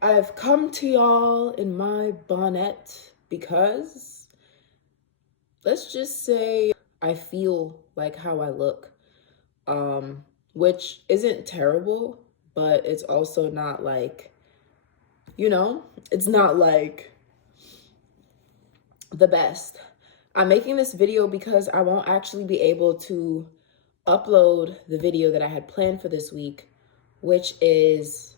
I've come to y'all in my bonnet because let's just say I feel like how I look, which isn't terrible, but it's also not like, it's not like the best. I'm making this video because I won't actually be able to upload the video that I had planned for this week, which is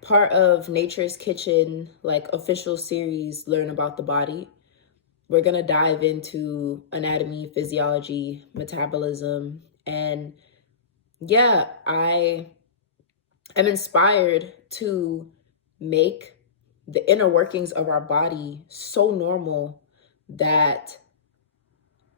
part of Nature's Kitchen, like official series, Learn About the Body. We're gonna dive into anatomy, physiology, metabolism, and yeah, I am inspired to make the inner workings of our body so normal that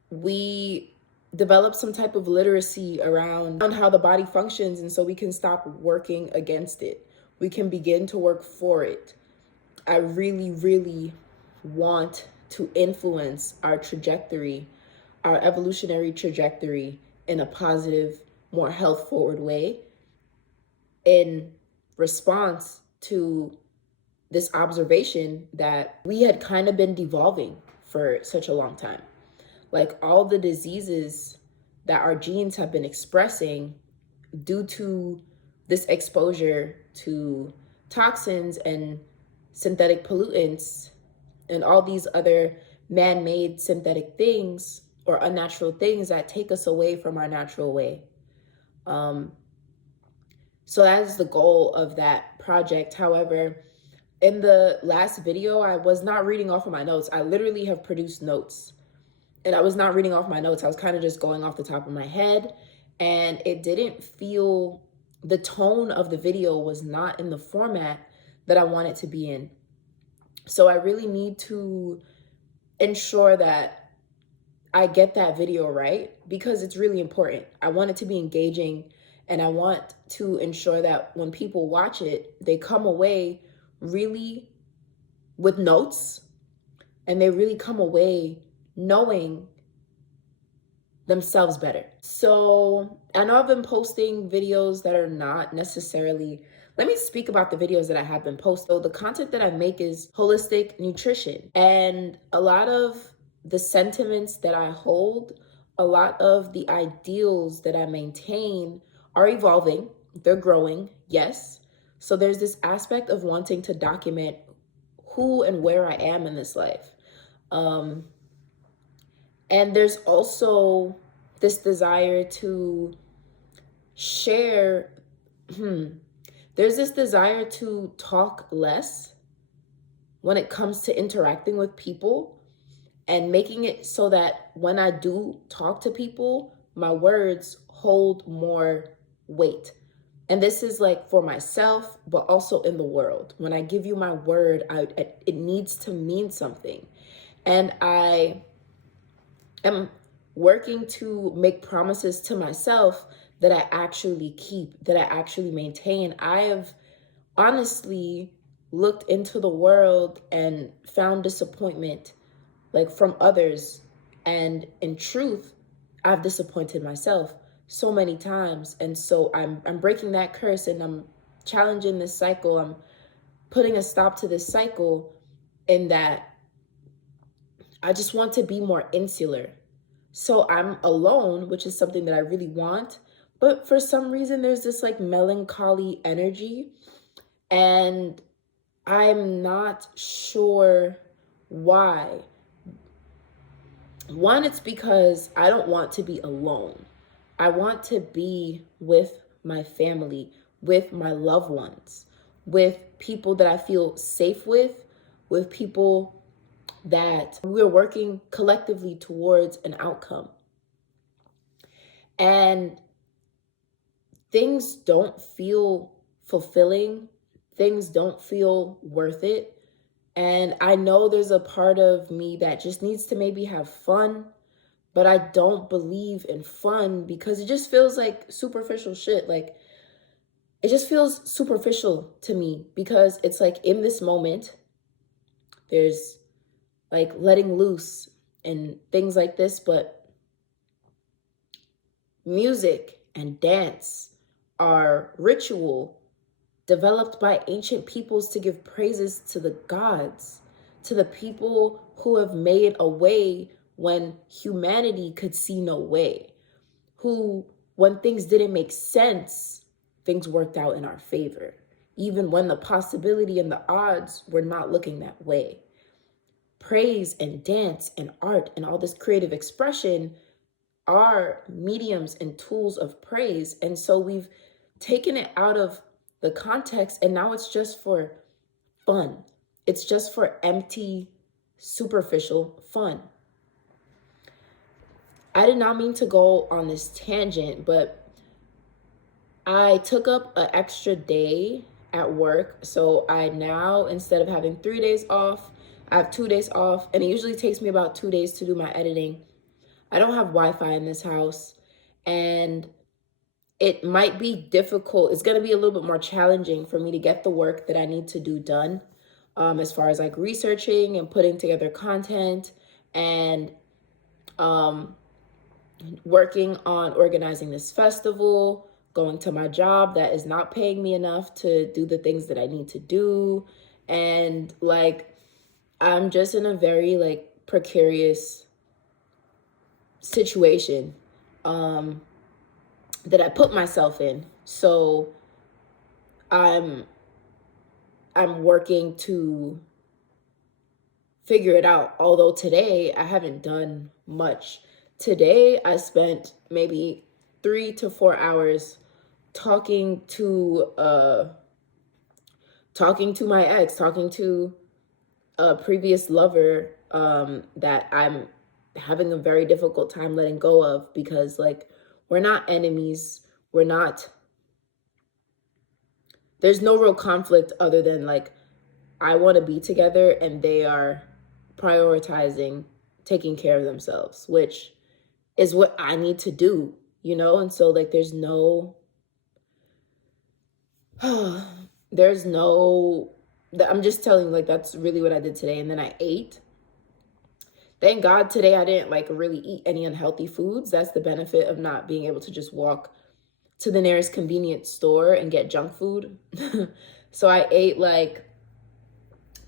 we develop some type of literacy around how the body functions, and so we can stop working against it. We can begin to work for it. I really, really want to influence our trajectory, our evolutionary trajectory in a positive, more health forward way in response to this observation that we had kind of been devolving for such a long time. Like all the diseases that our genes have been expressing due to this exposure to toxins and synthetic pollutants and all these other man-made synthetic things or unnatural things that take us away from our natural way. So that is the goal of that project. However, in the last video, I was not reading off of my notes. I literally have produced notes, and I was not reading off my notes. I was kind of just going off the top of my head, and it didn't feel, the tone of the video was not in the format that I want it to be in. So I really need to ensure that I get that video right, because it's really important. I want it to be engaging, and I want to ensure that when people watch it, they come away really with notes, and they really come away knowing themselves better. So I know I've been posting videos that are not necessarily, let me speak about the videos that I have been posting. So the content that I make is holistic nutrition, and a lot of the sentiments that I hold, a lot of the ideals that I maintain are evolving, they're growing, yes. So there's this aspect of wanting to document who and where I am in this life. And there's also this desire to share, there's this desire to talk less when it comes to interacting with people, and making it so that when I do talk to people, my words hold more weight. And this is like for myself, but also in the world. When I give you my word, it needs to mean something. And I am working to make promises to myself that I actually keep, that I actually maintain. I have honestly looked into the world and found disappointment, like from others. And in truth, I've disappointed myself so many times. And so I'm breaking that curse, and I'm challenging this cycle. I'm putting a stop to this cycle, in that I just want to be more insular. So I'm alone, which is something that I really want. But for some reason, there's this like melancholy energy, and I'm not sure why. One, it's because I don't want to be alone. I want to be with my family, with my loved ones, with people that I feel safe with people that we're working collectively towards an outcome. And things don't feel fulfilling. Things don't feel worth it. And I know there's a part of me that just needs to maybe have fun, but I don't believe in fun because it just feels like superficial shit. Like, it just feels superficial to me, because it's like in this moment, there's like letting loose and things like this, but music and dance are ritual developed by ancient peoples to give praises to the gods, to the people who have made a way when humanity could see no way, who, when things didn't make sense, things worked out in our favor, even when the possibility and the odds were not looking that way. Praise and dance and art and all this creative expression are mediums and tools of praise. And so we've taken it out of the context and now it's just for fun. It's just for empty, superficial fun. I did not mean to go on this tangent, but I took up an extra day at work. So I now, instead of having 3 days off, I have 2 days off. And it usually takes me about 2 days to do my editing. I don't have Wi-Fi in this house. And it might be difficult. It's going to be a little bit more challenging for me to get the work that I need to do done, as far as like researching and putting together content and working on organizing this festival, going to my job that is not paying me enough to do the things that I need to do. And like, I'm just in a very like precarious situation that I put myself in. So I'm working to figure it out. Although today I haven't done much. Today I spent maybe 3 to 4 hours talking to my ex, talking to a previous lover that I'm having a very difficult time letting go of, because like we're not enemies. There's no real conflict other than like I want to be together and they are prioritizing taking care of themselves, which is what I need to do, you know? And so like I'm just telling, like, that's really what I did today. And then I ate. Thank God today I didn't like really eat any unhealthy foods. That's the benefit of not being able to just walk to the nearest convenience store and get junk food. So I ate like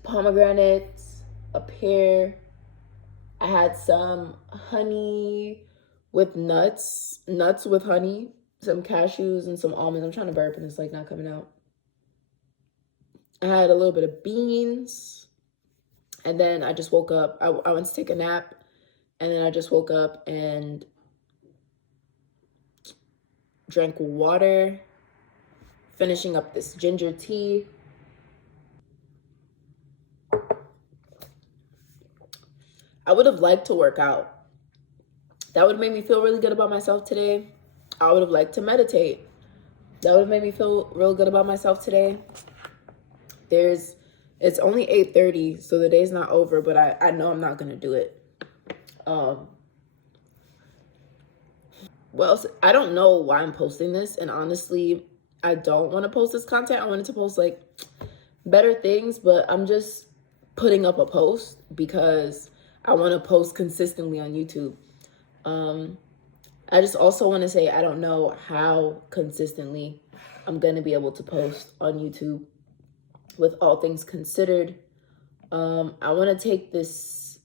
pomegranates, a pear. I had some honey with nuts with honey, some cashews and some almonds. I'm trying to burp and it's like not coming out. I had a little bit of beans, and then I just woke up. I went to take a nap, and then I just woke up and drank water, finishing up this ginger tea. I would have liked to work out. That would have made me feel really good about myself today. I would have liked to meditate. That would have made me feel real good about myself today. It's only 8:30, so the day's not over, but I know I'm not gonna do it. Well, I don't know why I'm posting this, and honestly, I don't want to post this content. I wanted to post like better things, but I'm just putting up a post because I want to post consistently on YouTube. I just also want to say I don't know how consistently I'm going to be able to post on YouTube with all things considered. I want to take this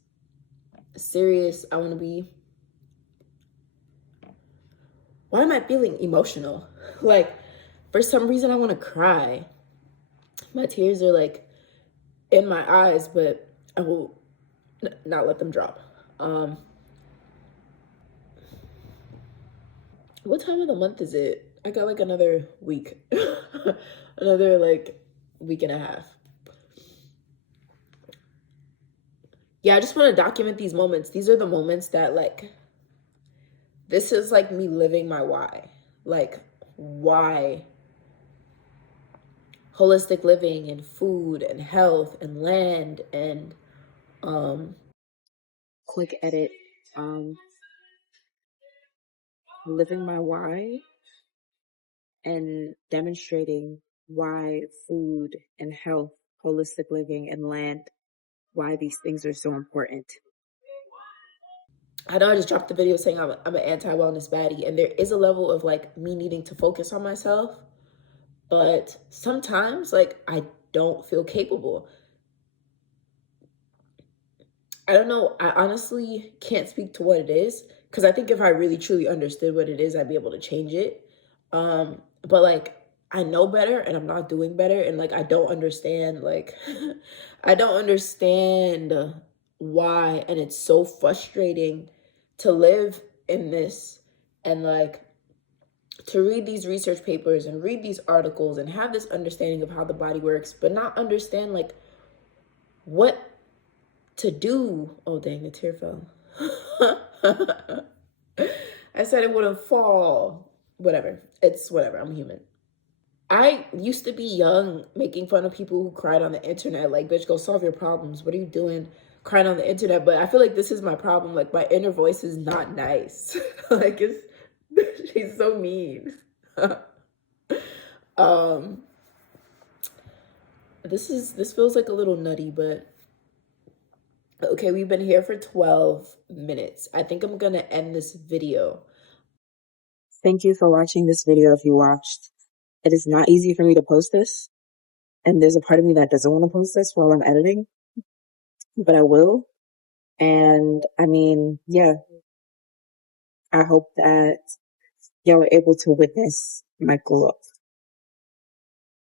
serious. Why am I feeling emotional? Like, for some reason, I want to cry. My tears are like in my eyes, but I will not let them drop. What time of the month is it? I got like another week, another like week and a half. Yeah, I just want to document these moments. These are the moments that like, this is like me living my why. Like, why holistic living and food and health and land and quick edit, living my why and demonstrating why food and health, holistic living and land, why these things are so important. I know I just dropped the video saying I'm an anti-wellness baddie, and there is a level of like me needing to focus on myself, but sometimes like I don't feel capable. I don't know. I honestly can't speak to what it is because I think if I really truly understood what it is, I'd be able to change it. But like I know better and I'm not doing better, and like I don't understand like I don't understand why, and it's so frustrating to live in this and like to read these research papers and read these articles and have this understanding of how the body works, but not understand like what to do. Oh, dang, the tear fell. I said it wouldn't fall. Whatever. It's whatever. I'm human. I used to be young, making fun of people who cried on the internet. Like, bitch, go solve your problems. What are you doing crying on the internet? But I feel like this is my problem. Like, my inner voice is not nice. Like, it's, she's so mean. um, this feels like a little nutty, but okay, we've been here for 12 minutes. I think I'm gonna end this video. Thank you for watching this video if you watched. It is not easy for me to post this, and there's a part of me that doesn't want to post this while I'm editing, but I will. And I mean, yeah, I hope that y'all were able to witness my glow up.